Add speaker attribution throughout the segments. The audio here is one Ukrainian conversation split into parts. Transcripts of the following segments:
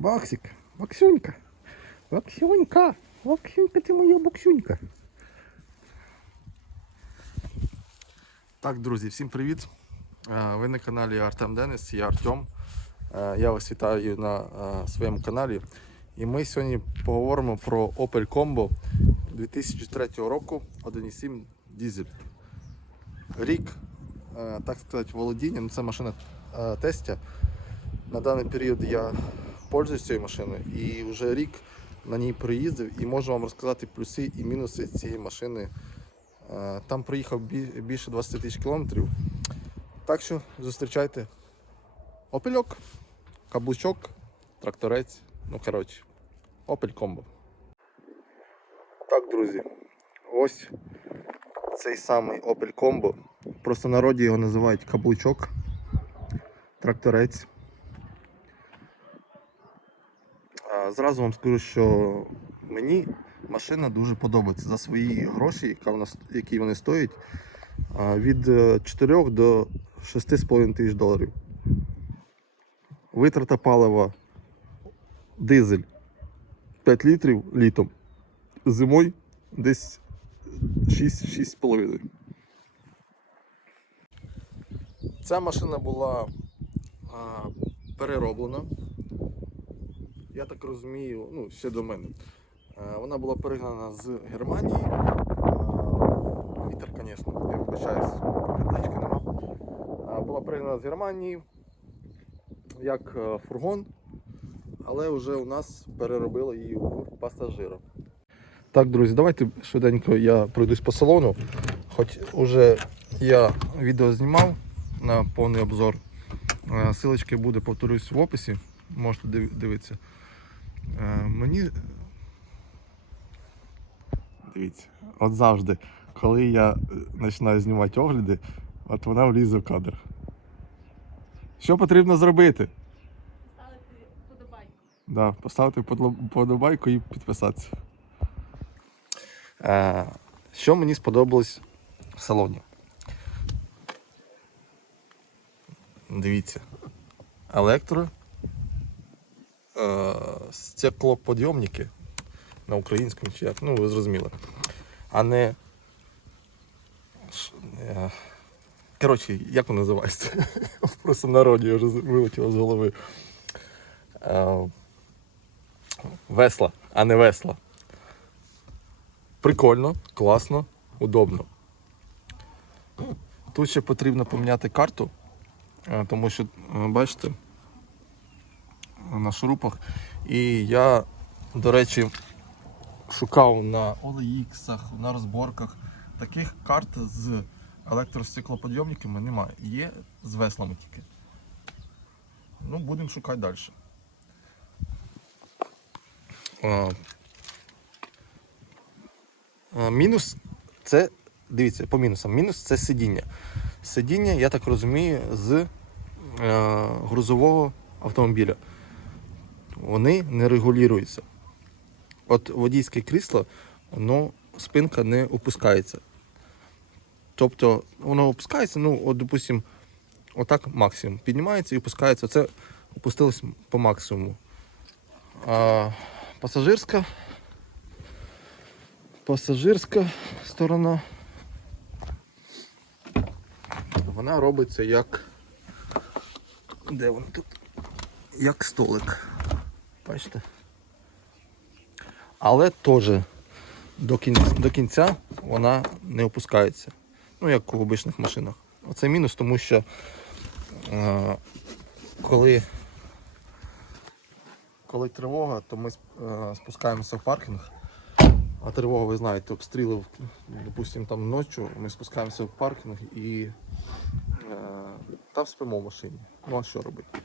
Speaker 1: Баксик, Баксюнька, Баксюнька, Баксюнька, ти моя Баксюнька. Так, друзі, всім привіт. Е, Ви на каналі Артем Денис, я Артем. Е, Я вас вітаю на е, своєму каналі. І ми сьогодні поговоримо про Opel Combo 2003 року 1.7 дизель. Рік, так сказати, володіння, ну це машина тестя. На даний період я пользуюсь цією машиною і вже рік на ній проїздив і можу вам розказати плюси і мінуси цієї машини. Е, Там проїхав більше 20 тисяч кілометрів. Так що зустрічайте опельок, каблучок, тракторець. Ну, коротше, Opel Combo. Так, друзі, ось цей самий Opel Combo. Просто народі його називають каблучок, тракторець. А, Зразу вам скажу, що мені машина дуже подобається за свої гроші, які вони стоять, від е, 4 до 6,5 тисяч доларів. Витрата палива дизель 5 літрів літом. Зимою десь 6-6,5. Ця машина була а, перероблена. Я так розумію, ну, ще до мене. Е, Вона була перегнана з Германії. Е, Вітер, звісно, я вибачаюсь, передачки нема. Е, Була перегнана з Германії як фургон, але вже у нас переробили її в пасажира. Так, друзі, давайте швиденько я пройдусь по салону. Хоч уже я відео знімав на повний обзор. Силочки буде, повторюсь, в описі. Можете дивитися. Е, Мені. Дивіться, от завжди, коли я е, починаю знімати огляди, от вона влізе в кадр. Що потрібно зробити?
Speaker 2: Ставити подобайку.
Speaker 1: Да, поставити подобайку і підписатися. Е, що мені сподобалось в салоні? Дивіться. Електро. Е, стеклоподйомники на українському чи як, ну ви зрозуміли. А не. Е, Коротше, як воно називається? Просто в народі вже вилетіло з голови. Е, Весла, а не весла. Прикольно, класно, удобно. Тут ще потрібно поміняти карту, тому що, бачите, на шурупах. І я, до речі, шукав на OLX, на розборках. Таких карт з електростеклоподйомниками немає. Є з веслами тільки. Ну, будемо шукати далі. Мінус це, дивіться, по мінусам. Мінус це сидіння. Сидіння, я так розумію, з е, грузового автомобіля. Вони не регулюються. От водійське крісло, воно спинка не опускається. Тобто воно опускається, ну, от, допустим, отак максимум. Піднімається і опускається. Це опустилось по максимуму. А, пасажирська. Пасажирська сторона. Вона робиться як. Де вона тут? Як столик. Бачите? Але теж до кінця, до кінця вона не опускається. Ну, як в обичних машинах. Оце мінус, тому що е, коли коли тривога, то ми е, спускаємося в паркінг. А тривога, ви знаєте, обстріли, допустимо, там ночі, ми спускаємося в паркінг і е, там спимо в машині. Ну а що робити?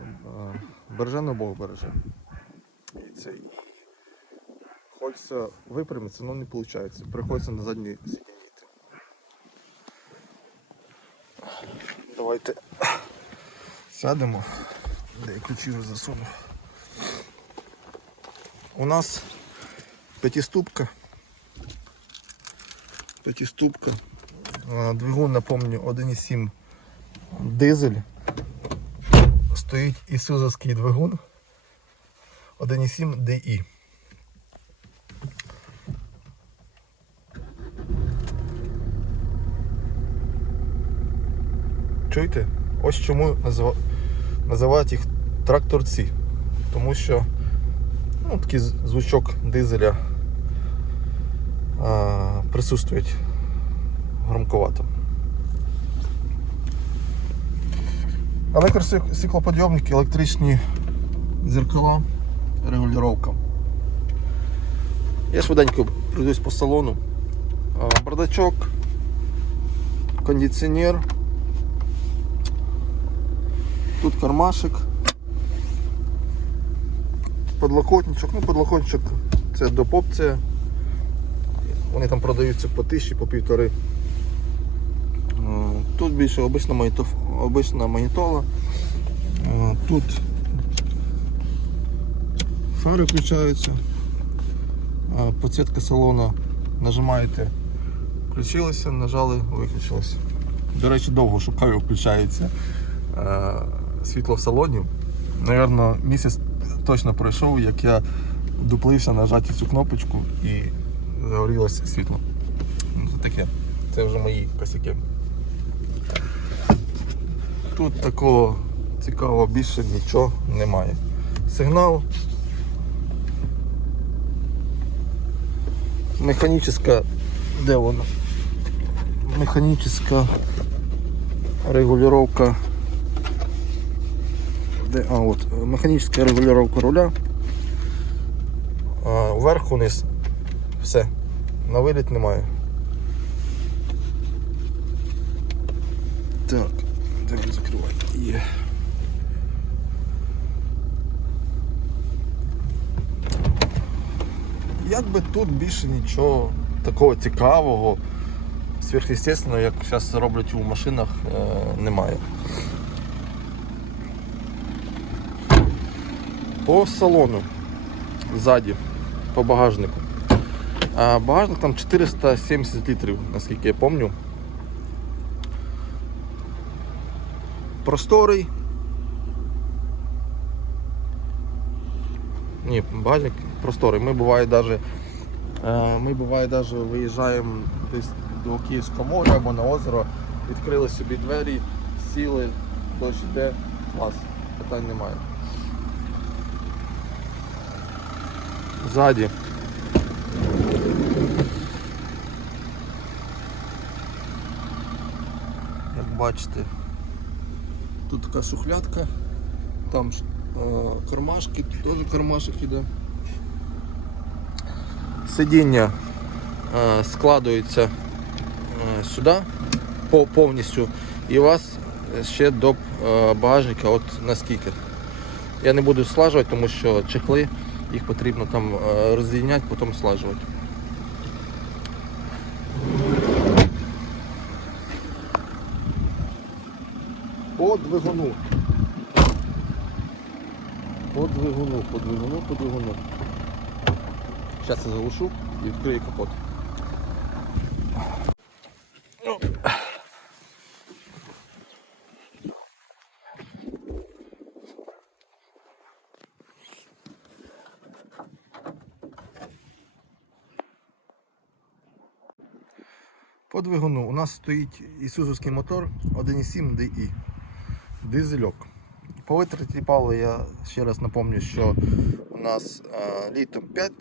Speaker 1: Е, береже не Бог береже. І це, хочеться випрямитися, але не виходить. Приходиться на задній сидіння йти. Давайте сядемо. Де я ключі вже засунув. У нас п'ятиступка. П'ятиступка. Двигун, напомню, 1,7 дизель. Стоїть ісузовський двигун 1,7 DI. Чуєте? Ось чому називають їх тракторці. Тому що ну, такий звучок дизеля а, присутствує громковато. Електросиклоподйомники, електричні зеркала, регулювання. Я швиденько пройдусь по салону. Бардачок, кондиціонер. Тут кармашик. Подлокотничок. Ну, подлокотничок це допопція. Вони там продаються по тисячі, по півтори. Тут більше обична, магнітоф- обична магнітола. Е, Тут фари включаються. Е, Підсвітка салону нажимаєте, включилося, нажали, виключилося. До речі, довго шукаю, включається е, світло в салоні. Навірно, місяць точно пройшов, як я дуплився нажати цю кнопочку і загорілося світло. Ну, таке. Це вже мої косяки. Тут такого цікавого більше нічого немає. Сигнал. Механічна, де вона? Механічна регулировка. Де? А, от, механічна регулировка руля. Вверх униз. Все. На виліт немає. Так, де він закривати? Є. Якби тут більше нічого такого цікавого, сверхъестественного, як зараз роблять у машинах, е, немає. По салону ззаді, по багажнику. Багажник там 470 літрів, наскільки я пам'ятаю. Просторий. Ні, багажник просторий. Ми буває даже, е, ми буває даже виїжджаємо десь до Київського моря або на озеро, відкрили собі двері, сіли, дощ йде, клас, питань немає. Ззаді. Як бачите, тут така шухлядка, там е, кармашки, тут теж кармашок іде. Сидіння е, складується е, сюди по- повністю і у вас ще до багажника от наскільки. Я не буду слажувати, тому що чехли їх потрібно там роз'єдняти, потім слажувати. По двигуну. По двигуну, по по двигуну. Зараз я заглушу і відкрию капот. По двигуну у нас стоїть ісузовський мотор 1.7 DI. Дизельок. По витраті палива я ще раз напомню, що у нас е, літом 5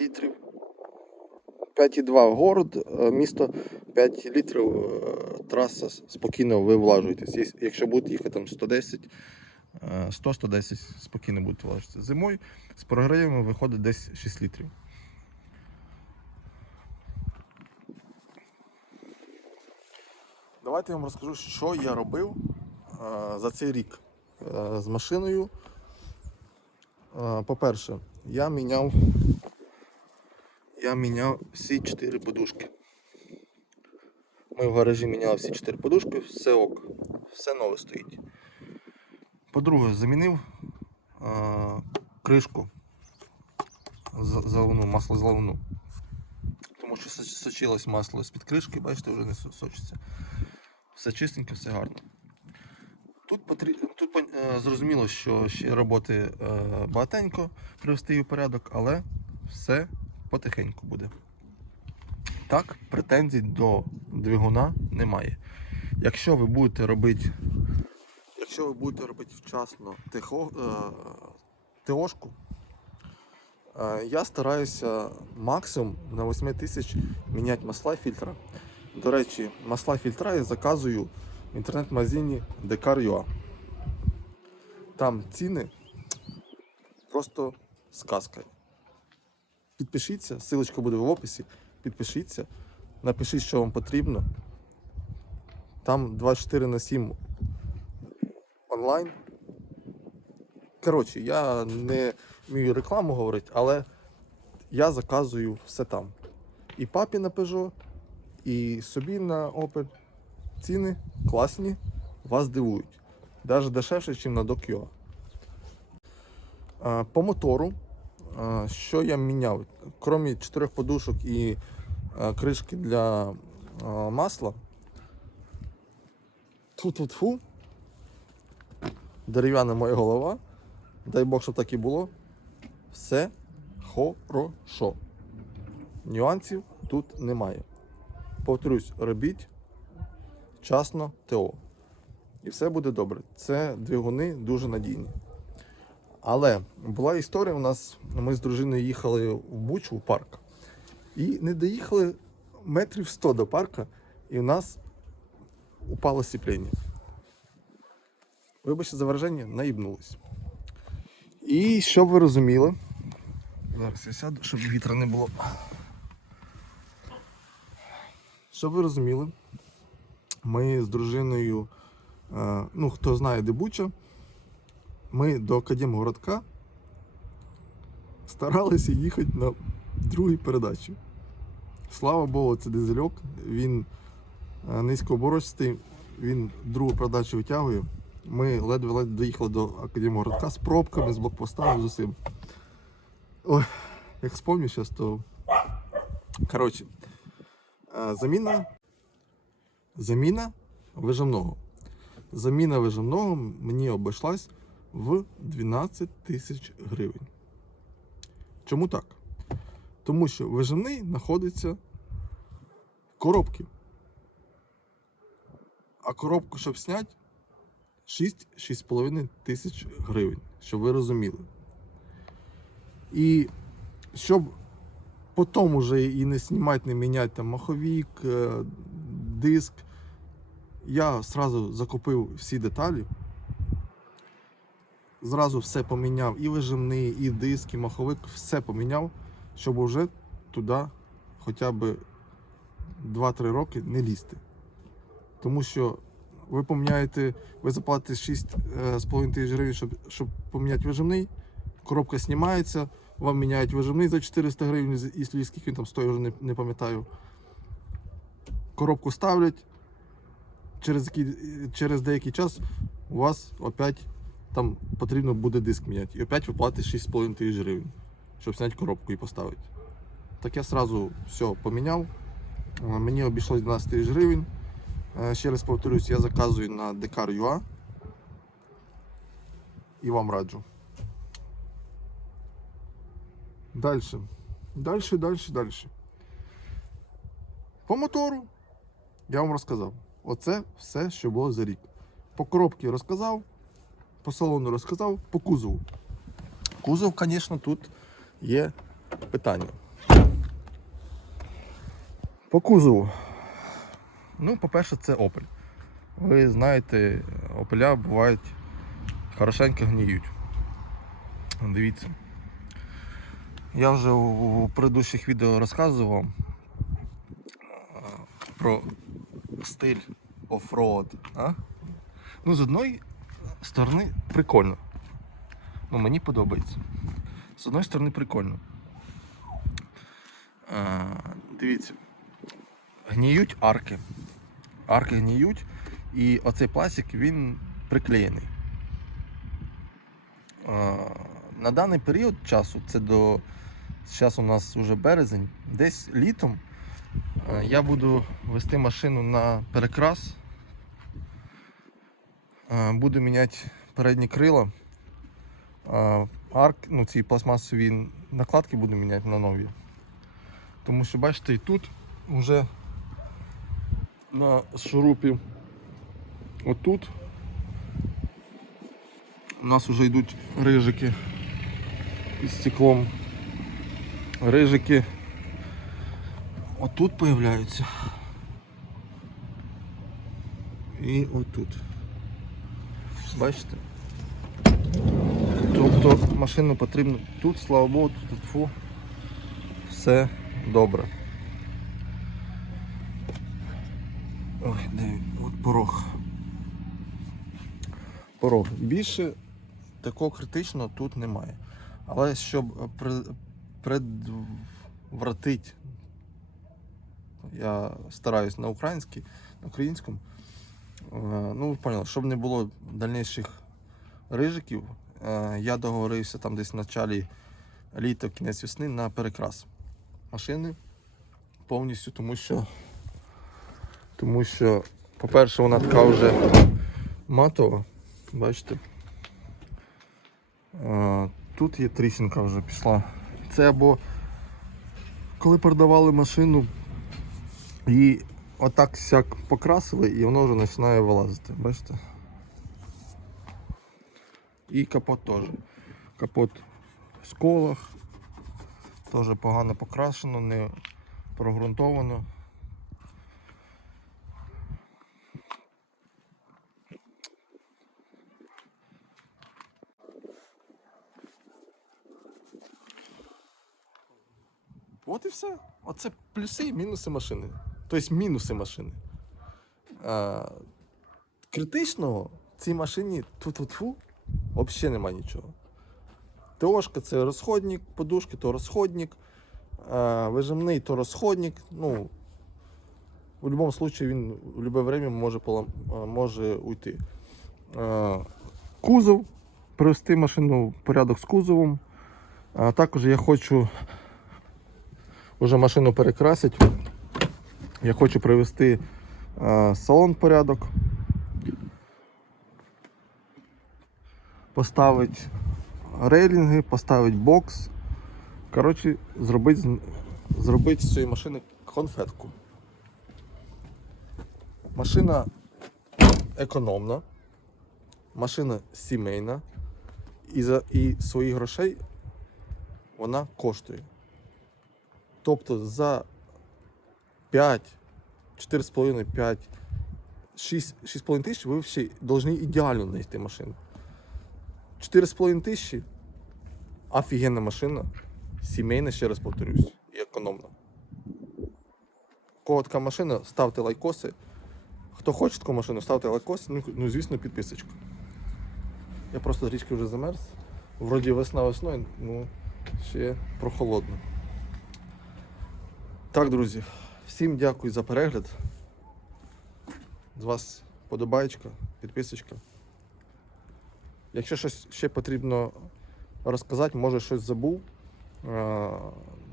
Speaker 1: літрів. 5,2 город, е, місто 5 літрів е, траса спокійно ви влажуєтесь. Якщо будете їхати там 110, е, 100-110 спокійно будете влажитися. Зимою з прогрівами виходить десь 6 літрів. Давайте я вам розкажу, що я робив за цей рік е, з машиною. Е, По-перше, я міняв, я міняв всі 4 подушки. Ми в гаражі міняли всі 4 подушки, все ок, все нове стоїть. По-друге, замінив е, кришку за- заливну, масло заливну. Тому що сочилось масло з-під кришки, бачите, вже не сочиться. Все чистенько, все гарно. Тут, потрі... Тут Е, Зрозуміло, що ще роботи е, багатенько привести в порядок, але все потихеньку буде. Так, претензій до двигуна немає. Якщо ви будете робити, якщо ви будете робити вчасно техо, е, ТОшку, е, я стараюся максимум на 8 тисяч міняти масла фільтра. До речі, масла фільтра я заказую в інтернет-магазині Dekar.ua. Там ціни просто сказка. Підпишіться, ссылочка буде в описі. Підпишіться, напишіть, що вам потрібно. Там 24 на 7 онлайн. Коротше, я не вмію рекламу говорити, але я заказую все там. І папі на Peugeot, і собі на Opel. Ціни класні, вас дивують. Навіть дешевше, ніж на Doc.ua. Е, По мотору, е, що я міняв? Крім чотирьох подушок і е, кришки для масла. Тфу-тфу-тфу. Дерев'яна моя голова. Дай Бог, щоб так і було. Все хорошо. Нюансів тут немає. Повторюсь, робіть вчасно ТО. І все буде добре. Це двигуни дуже надійні. Але була історія у нас, ми з дружиною їхали в Бучу в парк. І не доїхали метрів 100 до парка, і у нас упало сцепління. Вибачте за враження, наїбнулись. І щоб ви розуміли, зараз я сяду, щоб вітра не було. Щоб ви розуміли, ми з дружиною, е, ну хто знає, де Буча, ми до Академгородка старалися їхати на другій передачі. Слава Богу, це дизельок, він е, низькооборочистий, він другу передачу витягує. Ми ледве-ледве доїхали до Академгородка з пробками, з блокпостами, з усім. Ой, як спомню зараз, то. Коротше, е, заміна. Заміна вижимного. Заміна вижимного мені обійшлась в 12 тисяч гривень. Чому так? Тому що вижимний знаходиться в коробці. А коробку, щоб зняти, 6-6,5 тисяч гривень, щоб ви розуміли. І щоб потім уже і не знімати, не міняти там маховік, е, диск, я сразу закупив всі деталі. Зразу все поміняв, і вижимний, і диск, і маховик, все поміняв, щоб уже туди хоча б 2-3 роки не лізти. Тому що ви поміняєте, ви заплатите 6,5 тисяч гривень, щоб, щоб поміняти вижимний, коробка знімається, вам міняють вижимний за 400 гривень, якщо скільки він там стоїть, вже не, не пам'ятаю. Коробку ставлять, через, через деякий час у вас опять там потрібно буде диск міняти. І опять ви платите 6,5 тисяч гривень, щоб зняти коробку і поставити. Так я сразу все поміняв. Е, Мені обійшлось 12 тисяч гривень. Е, Ще раз повторюсь, я заказую на Dekar.ua і вам раджу. Дальше. Дальше, дальше, дальше. По мотору я вам розказав. Оце все, що було за рік. По коробці розказав, по салону розказав, по кузову. Кузов, звісно, тут є питання. По кузову. Ну, по-перше, це Opel. Ви знаєте, Opel бувають хорошенько гніють. Дивіться. Я вже у предыдущих відео розказував про стиль оффроад. А? Ну, з одної сторони прикольно. Ну, мені подобається. З одної сторони прикольно. А, дивіться. Гніють арки. Арки гніють, і оцей пластик він приклеєний. А, на даний період часу, це до зараз у нас вже березень, десь літом я буду вести машину на перекрас. Е, Буду міняти передні крила. Арк, ну ці пластмасові накладки буду міняти на нові. Тому що бачите, і тут вже на шурупі отут у нас вже йдуть рижики із стеклом. Рижики отут появляються. І отут. Бачите? Тобто машину потрібно тут, слава Богу, тут фу, все добре. Ой, де? От порог. Порог. Більше такого критичного тут немає. Але щоб предвратити, я стараюсь на українській, на українському, Е, Ну, поняли, щоб не було дальніших рижиків, е, я договорився там десь в началі літа, кінець весни на перекрас машини повністю, тому що, тому що, по-перше, вона така вже матова, бачите. Е, Тут є тріщинка вже пішла. Це або коли продавали машину, її отак сяк покрасили і воно вже починає вилазити. Бачите? І капот теж. Капот в сколах. Теж погано покрашено, не прогрунтовано. От і все. Оце плюси і мінуси машини. Тобто мінуси машини. А, критичного в цій машині ту-ту-ту взагалі немає нічого. ТОшка це розходник, подушки то розходник, а, вижимний то розходник. Ну, в будь-якому випадку він в будь-яке время може, полам- може уйти. А, кузов, привести машину в порядок з кузовом. А також я хочу вже машину перекрасити. Я хочу привести е, салон в порядок. Поставити рейлінги, поставити бокс. Коротше, зробити, зробити з цієї машини конфетку. Машина економна, машина сімейна і за і своїх грошей вона коштує. Тобто за 5, 4,5, 5, 6, 6,5 тисяч ви ще повинні ідеально знайти машину. 4,5 тисячі офігенна машина, сімейна, ще раз повторюсь, і економна. Кого така машина, ставте лайкоси. Хто хоче таку машину, ставте лайкоси, ну, ну звісно, підписочку. Я просто трішки вже замерз. Вроді весна весною, ну ще прохолодно. Так, друзі, всім дякую за перегляд. З вас подобаєчка, підписочка. Якщо щось ще потрібно розказати, може щось забув, е,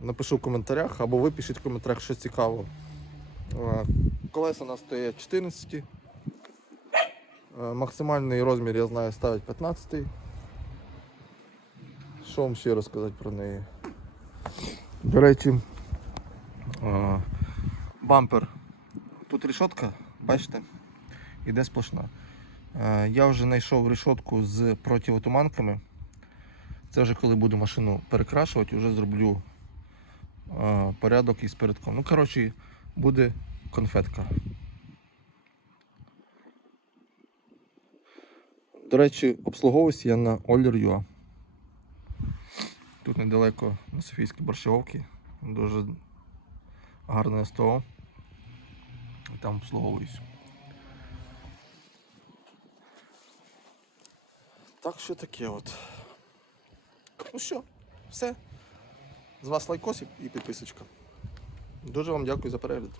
Speaker 1: напишу в коментарях або ви пишіть в коментарях щось цікаво. Е, Колеса у нас стоять 14. Е, Максимальний розмір, я знаю, ставить 15. Що вам ще розказати про неї? До речі, бампер. Тут решетка, бачите, іде сплошна. Е, Я вже знайшов решетку з противотуманками. Це вже коли буду машину перекрашувати, вже зроблю е, порядок із передком. Ну, коротше, буде конфетка. До речі, обслуговуюсь я на Oller.ua. Тут недалеко на Софійській борщовці. Дуже гарне СТО. Там обслуговуюсь. Так що таке от. Ну що, все. З вас лайкосик і підписочка. Дуже вам дякую за перегляд.